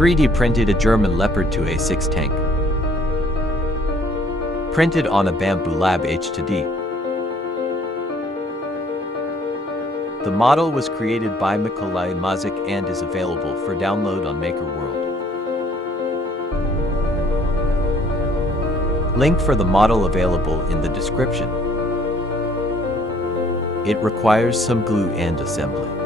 3D printed a German Leopard 2A6 tank. Printed on a Bamboo Lab H2D. The model was created by Mikołaj Mazik and is available for download on Maker World. Link for the model available in the description. It requires some glue and assembly.